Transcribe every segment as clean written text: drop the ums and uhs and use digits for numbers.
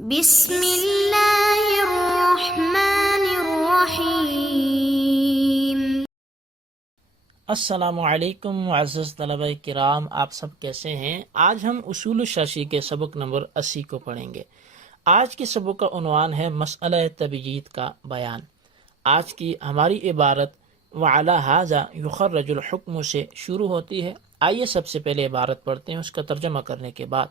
بسم اللہ الرحمن الرحیم۔ السلام علیکم معزز طلبہ کرام، آپ سب کیسے ہیں؟ آج ہم اصول الشاشی کے سبق نمبر 80 کو پڑھیں گے۔ آج کے سبق کا عنوان ہے مسئلہ تبیید کا بیان۔ آج کی ہماری عبارت وعلی ھذا یخرج الحکم سے شروع ہوتی ہے۔ آئیے سب سے پہلے عبارت پڑھتے ہیں، اس کا ترجمہ کرنے کے بعد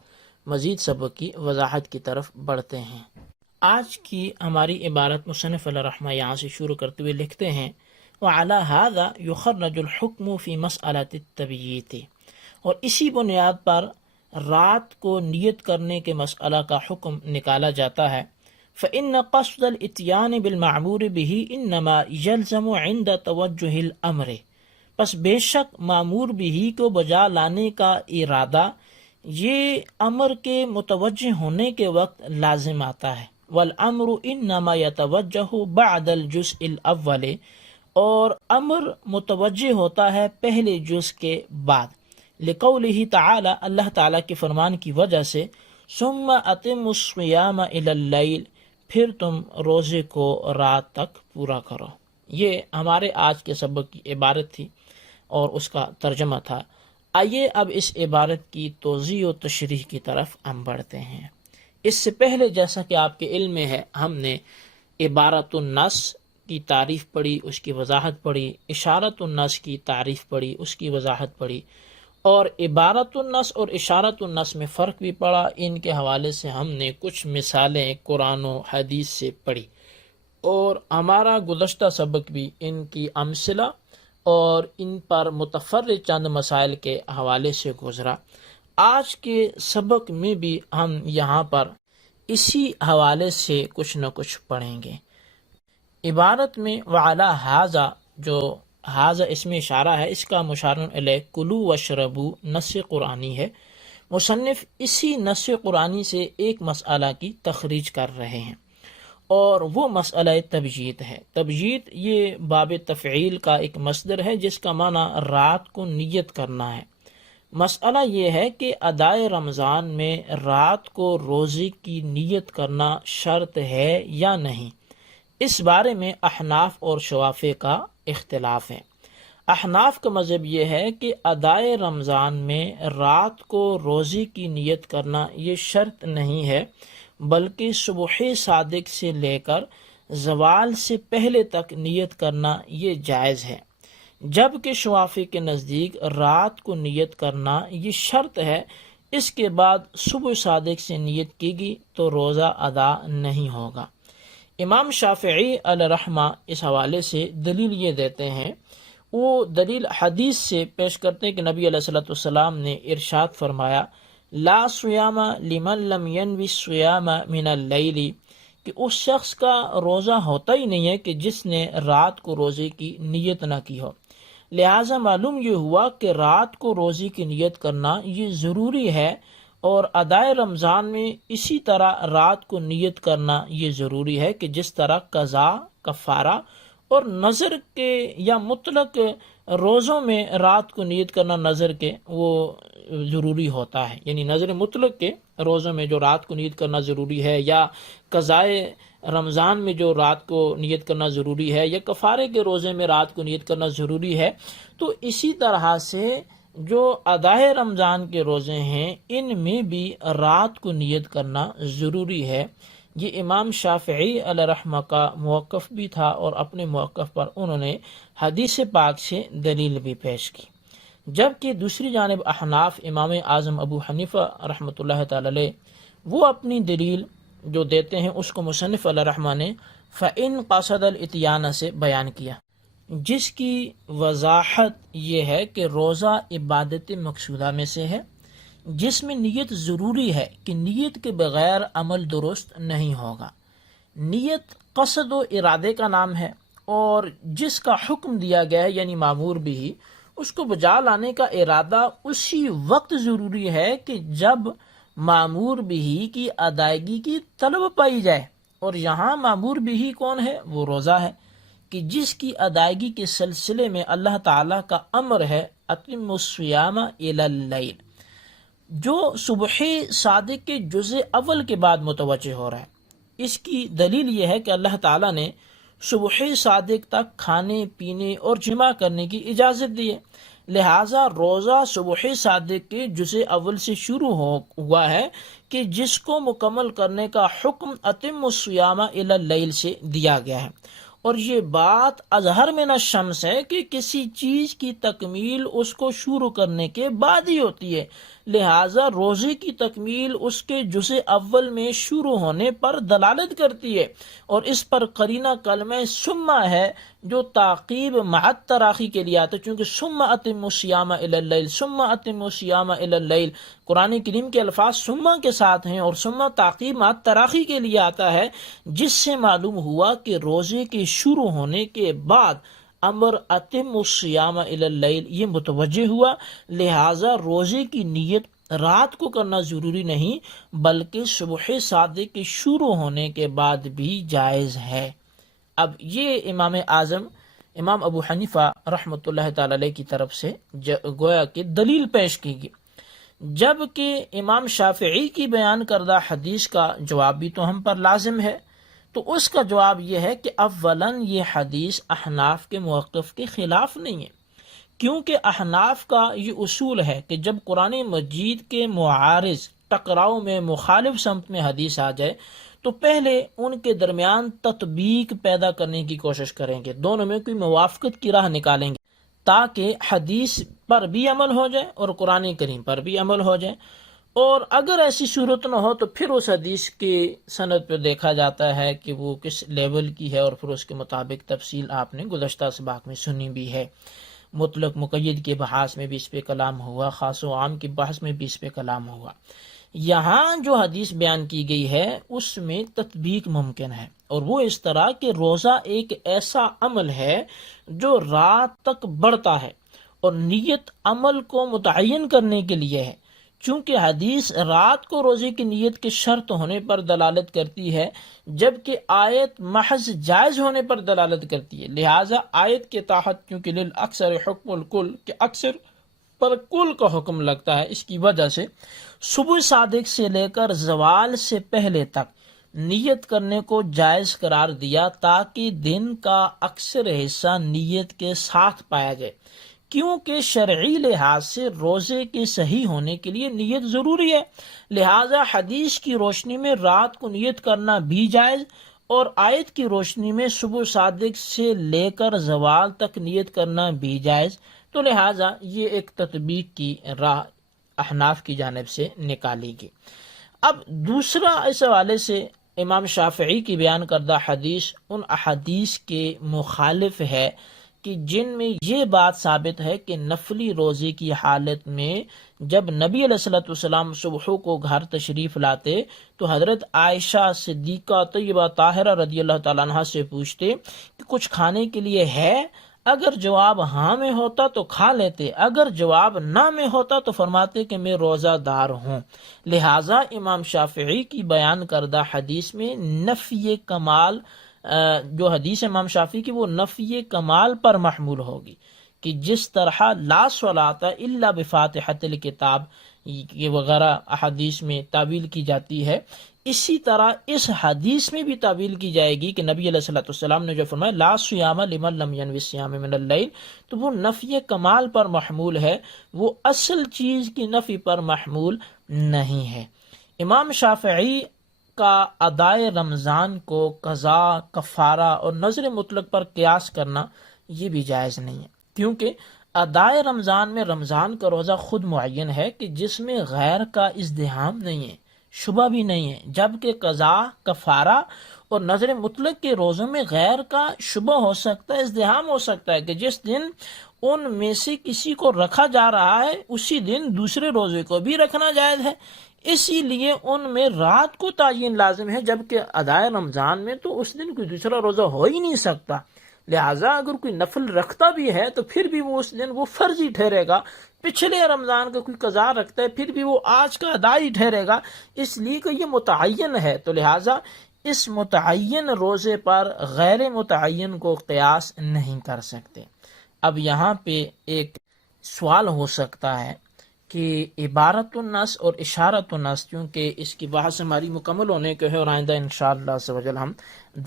مزید سبق کی وضاحت کی طرف بڑھتے ہیں۔ آج کی ہماری عبارت مصنف علیہ رحمہ یہاں سے شروع کرتے ہوئے لکھتے ہیں وعلی ھذا یخرج الحکم فی مسئلۃ التبییت، اور اسی بنیاد پر رات کو نیت کرنے کے مسئلہ کا حکم نکالا جاتا ہے۔ فإن قصد الاتیان بالمعمور به انما یلزم عند توجہ الامر، پس بے شک معمور به کو بجا لانے کا ارادہ یہ امر کے متوجہ ہونے کے وقت لازم آتا ہے۔ والامر انما یتوجہ بعد الجزء الاول، اور امر متوجہ ہوتا ہے پہلے جز کے بعد۔ لقولہ تعالی، اللہ تعالیٰ کے فرمان کی وجہ سے، ثم اتموا الصیام الی اللیل، پھر تم روزے کو رات تک پورا کرو۔ یہ ہمارے آج کے سبق کی عبارت تھی اور اس کا ترجمہ تھا۔ آئیے اب اس عبارت کی توضیح و تشریح کی طرف ہم بڑھتے ہیں۔ اس سے پہلے جیسا کہ آپ کے علم میں ہے، ہم نے عبارت النص کی تعریف پڑھی، اس کی وضاحت پڑھی، اشارت النص کی تعریف پڑھی، اس کی وضاحت پڑھی، اور عبارت النص اور اشارت النص میں فرق بھی پڑا۔ ان کے حوالے سے ہم نے کچھ مثالیں قرآن و حدیث سے پڑھی، اور ہمارا گزشتہ سبق بھی ان کی امثلہ اور ان پر متفرع چند مسائل کے حوالے سے گزرا۔ آج کے سبق میں بھی ہم یہاں پر اسی حوالے سے کچھ نہ کچھ پڑھیں گے۔ عبارت میں وعلی ھذا، جو ھذا اس میں اشارہ ہے، اس کا مشار الیہ کلوا واشربوا نص قرآنی ہے۔ مصنف اسی نص قرآنی سے ایک مسئلہ کی تخریج کر رہے ہیں، اور وہ مسئلہ تبیید ہے۔ تبیید یہ باب تفعیل کا ایک مصدر ہے جس کا معنی رات کو نیت کرنا ہے۔ مسئلہ یہ ہے کہ ادائے رمضان میں رات کو روزے کی نیت کرنا شرط ہے یا نہیں۔ اس بارے میں احناف اور شوافی کا اختلاف ہے۔ احناف کا مذہب یہ ہے کہ ادائے رمضان میں رات کو روزے کی نیت کرنا یہ شرط نہیں ہے، بلکہ صبح صادق سے لے کر زوال سے پہلے تک نیت کرنا یہ جائز ہے، جبکہ شوافی کے نزدیک رات کو نیت کرنا یہ شرط ہے، اس کے بعد صبح صادق سے نیت کی گئی تو روزہ ادا نہیں ہوگا۔ امام شافعی علیہ رحمہ اس حوالے سے دلیل یہ دیتے ہیں، وہ دلیل حدیث سے پیش کرتے ہیں کہ نبی علیہ الصلوۃ والسلام نے ارشاد فرمایا لا صیام لمن لم ینوی الصیام من اللیل، کہ اس شخص کا روزہ ہوتا ہی نہیں ہے کہ جس نے رات کو روزے کی نیت نہ کی ہو۔ لہٰذا معلوم یہ ہوا کہ رات کو روزے کی نیت کرنا یہ ضروری ہے، اور ادائے رمضان میں اسی طرح رات کو نیت کرنا یہ ضروری ہے کہ جس طرح قضا، کفارہ اور نظر کے یا مطلق روزوں میں رات کو نیت کرنا نظر کے وہ ضروری ہوتا ہے، یعنی نظر مطلق کے روزوں میں جو رات کو نیت کرنا ضروری ہے، یا قضائے رمضان میں جو رات کو نیت کرنا ضروری ہے، یا کفارے کے روزے میں رات کو نیت کرنا ضروری ہے۔ تو اسی طرح سے جو ادائے رمضان کے روزے ہیں ان میں بھی رات کو نیت کرنا ضروری ہے۔ یہ امام شافعی علیہ رحمہ کا موقف بھی تھا، اور اپنے موقف پر انہوں نے حدیث پاک سے دلیل بھی پیش کی۔ جبکہ دوسری جانب احناف، امام اعظم ابو حنیفہ رحمۃ اللہ تعالی علیہ، وہ اپنی دلیل جو دیتے ہیں اس کو مصنف علیہ رحمہ نے فَإِن قَصَدَ الْإِتْيَانَ سے بیان کیا، جس کی وضاحت یہ ہے کہ روزہ عبادت مقصودہ میں سے ہے جس میں نیت ضروری ہے کہ نیت کے بغیر عمل درست نہیں ہوگا۔ نیت قصد و ارادے کا نام ہے، اور جس کا حکم دیا گیا ہے یعنی معمور بھی، اس کو بجا لانے کا ارادہ اسی وقت ضروری ہے کہ جب معمور بھی کی ادائیگی کی طلب پائی جائے، اور یہاں معمور بھی کون ہے؟ وہ روزہ ہے، کہ جس کی ادائیگی کے سلسلے میں اللہ تعالیٰ کا امر ہے اتم الصیام الی اللیل۔ جو صبح صادق کے جز اول کے بعد متوجہ ہو رہا ہے، اس کی دلیل یہ ہے کہ اللہ تعالیٰ نے صبح صادق تک کھانے پینے اور جمع کرنے کی اجازت دی ہے، لہٰذا روزہ صبح صادق کے جز اول سے شروع ہوا ہے کہ جس کو مکمل کرنے کا حکم اتم الصیام الی اللیل سے دیا گیا ہے، اور یہ بات اظہر من الشمس ہے کہ کسی چیز کی تکمیل اس کو شروع کرنے کے بعد ہی ہوتی ہے، لہٰذا روزے کی تکمیل اس کے جز اول میں شروع ہونے پر دلالت کرتی ہے، اور اس پر قرینہ کلمہ ثم ہے جو تعقیب مع التراخی کے لیے آتا ہے، چونکہ ثم اتم الصیام الی اللیل، ثم اتم الصیام الی اللیل، قرآن کریم کے الفاظ ثم کے ساتھ ہیں اور ثم تعقیب مع التراخی کے لیے آتا ہے، جس سے معلوم ہوا کہ روزے کے شروع ہونے کے بعد امر اتم الصیام الی اللیل یہ متوجہ ہوا، لہٰذا روزے کی نیت رات کو کرنا ضروری نہیں بلکہ صبح صادق کے شروع ہونے کے بعد بھی جائز ہے۔ اب یہ امام اعظم امام ابو حنیفہ رحمۃ اللہ تعالی علیہ کی طرف سے گویا کہ دلیل پیش کی گئی، جبکہ امام شافعی کی بیان کردہ حدیث کا جواب بھی تو ہم پر لازم ہے، تو اس کا جواب یہ ہے کہ اولاً یہ حدیث احناف کے موقف کے خلاف نہیں ہے، کیونکہ احناف کا یہ اصول ہے کہ جب قرآن مجید کے معارض ٹکراؤ میں مخالف سمت میں حدیث آ جائے تو پہلے ان کے درمیان تطبیق پیدا کرنے کی کوشش کریں گے، دونوں میں کوئی موافقت کی راہ نکالیں گے تاکہ حدیث پر بھی عمل ہو جائے اور قرآن کریم پر بھی عمل ہو جائے، اور اگر ایسی صورت نہ ہو تو پھر اس حدیث کی سند پہ دیکھا جاتا ہے کہ وہ کس لیول کی ہے، اور پھر اس کے مطابق تفصیل آپ نے گزشتہ سباق میں سنی بھی ہے۔ مطلق مقید کے بحث میں بھی اس پہ کلام ہوا، خاص و عام کی بحث میں بھی اس پہ کلام ہوا۔ یہاں جو حدیث بیان کی گئی ہے اس میں تطبیق ممکن ہے، اور وہ اس طرح کہ روزہ ایک ایسا عمل ہے جو رات تک بڑھتا ہے، اور نیت عمل کو متعین کرنے کے لیے ہے، چونکہ حدیث رات کو روزے کی نیت کے شرط ہونے پر دلالت کرتی ہے جبکہ آیت محض جائز ہونے پر دلالت کرتی ہے، لہٰذا آیت کے تحت کیونکہ للاکثر حکم الکل کہ اکثر پر کل کا حکم لگتا ہے، اس کی وجہ سے صبح صادق سے لے کر زوال سے پہلے تک نیت کرنے کو جائز قرار دیا تاکہ دن کا اکثر حصہ نیت کے ساتھ پایا جائے، کیونکہ شرعی لحاظ سے روزے کے صحیح ہونے کے لیے نیت ضروری ہے، لہٰذا حدیث کی روشنی میں رات کو نیت کرنا بھی جائز، اور آیت کی روشنی میں صبح صادق سے لے کر زوال تک نیت کرنا بھی جائز، تو لہٰذا یہ ایک تطبیق کی راہ احناف کی جانب سے نکالی گئی۔ اب دوسرا اس حوالے سے امام شافعی کی بیان کردہ حدیث ان احادیث کے مخالف ہے کہ جن میں یہ بات ثابت ہے کہ نفلی روزے کی حالت میں جب نبی علیہ الصلوۃ والسلام صبح کو گھر تشریف لاتے تو حضرت عائشہ صدیقہ طیبہ طاہرہ رضی اللہ تعالیٰ عنہ سے پوچھتے کہ کچھ کھانے کے لیے ہے، اگر جواب ہاں میں ہوتا تو کھا لیتے، اگر جواب نہ میں ہوتا تو فرماتے کہ میں روزہ دار ہوں، لہٰذا امام شافعی کی بیان کردہ حدیث میں نفی کمال جو حدیث امام شافعی کی وہ نفی کمال پر محمول ہوگی، کہ جس طرح لا صلاۃ الا بفاتحۃ الکتاب یہ وغیرہ احادیث میں تعویل کی جاتی ہے، اسی طرح اس حدیث میں بھی تعویل کی جائے گی کہ نبی علیہ الصلوۃ والسلام نے جو فرمایا لا صیام لمن لم ینوی الصیام من اللیل، تو وہ نفی کمال پر محمول ہے، وہ اصل چیز کی نفی پر محمول نہیں ہے۔ امام شافعی کا ادائے رمضان کو قضا، کفارہ اور نذر مطلق پر قیاس کرنا یہ بھی جائز نہیں ہے، کیونکہ ادائے رمضان میں رمضان کا روزہ خود معین ہے کہ جس میں غیر کا ازدحام نہیں ہے، شبہ بھی نہیں ہے، جبکہ قضا، کفارہ اور نذر مطلق کے روزوں میں غیر کا شبہ ہو سکتا ہے، ازدحام ہو سکتا ہے کہ جس دن ان میں سے کسی کو رکھا جا رہا ہے اسی دن دوسرے روزے کو بھی رکھنا جائز ہے، اسی لیے ان میں رات کو تعین لازم ہے، جبکہ ادائے رمضان میں تو اس دن کوئی دوسرا روزہ ہو ہی نہیں سکتا، لہٰذا اگر کوئی نفل رکھتا بھی ہے تو پھر بھی وہ اس دن وہ فرضی ٹھہرے گا، پچھلے رمضان کا کوئی قضا رکھتا ہے پھر بھی وہ آج کا ادائی ٹھہرے گا، اس لیے کہ یہ متعین ہے، تو لہٰذا اس متعین روزے پر غیر متعین کو قیاس نہیں کر سکتے۔ اب یہاں پہ ایک سوال ہو سکتا ہے کہ عبارت النص اور اشارت النص، چونکہ اس کی بحث ہماری مکمل ہونے کو ہے اور آئندہ انشاءاللہ عز و جل ہم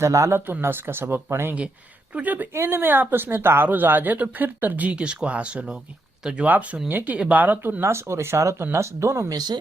دلالت النص کا سبق پڑھیں گے، تو جب ان میں آپس میں تعارض آ جائے تو پھر ترجیح کس کو حاصل ہوگی؟ تو جواب سنیے کہ عبارت النص اور اشارت النص دونوں میں سے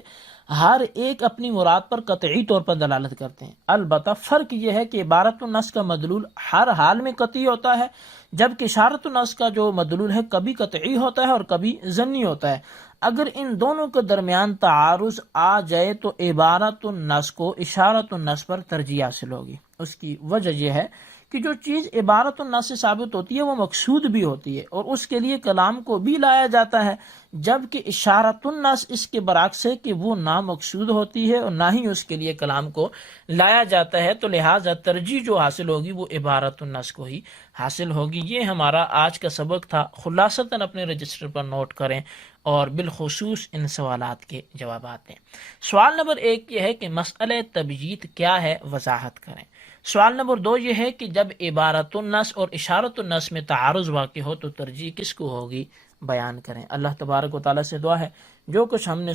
ہر ایک اپنی مراد پر قطعی طور پر دلالت کرتے ہیں، البتہ فرق یہ ہے کہ عبارت النص کا مدلول ہر حال میں قطعی ہوتا ہے، جبکہ اشارت النص کا جو مدلول ہے کبھی قطعی ہوتا ہے اور کبھی ظنی ہوتا ہے۔ اگر ان دونوں کے درمیان تعارض آ جائے تو عبارت النص کو اشارت النص پر ترجیح حاصل ہوگی۔ اس کی وجہ یہ ہے کہ جو چیز عبارت النص سے ثابت ہوتی ہے وہ مقصود بھی ہوتی ہے اور اس کے لیے کلام کو بھی لایا جاتا ہے، جبکہ اشارت النص اس کے برعکس ہے کہ وہ نہ مقصود ہوتی ہے اور نہ ہی اس کے لیے کلام کو لایا جاتا ہے، تو لہٰذا ترجیح جو حاصل ہوگی وہ عبارت النص کو ہی حاصل ہوگی۔ یہ ہمارا آج کا سبق تھا، خلاصتاً اپنے رجسٹر پر نوٹ کریں اور بالخصوص ان سوالات کے جوابات دیں۔ سوال نمبر 1 یہ ہے کہ مسئلہ تبیید کیا ہے، وضاحت کریں۔ سوال نمبر 2 یہ ہے کہ جب عبارت النص اور اشارت النص میں تعارض واقع ہو تو ترجیح کس کو ہوگی، بیان کریں۔ اللہ تبارک و تعالیٰ سے دعا ہے جو کچھ ہم نے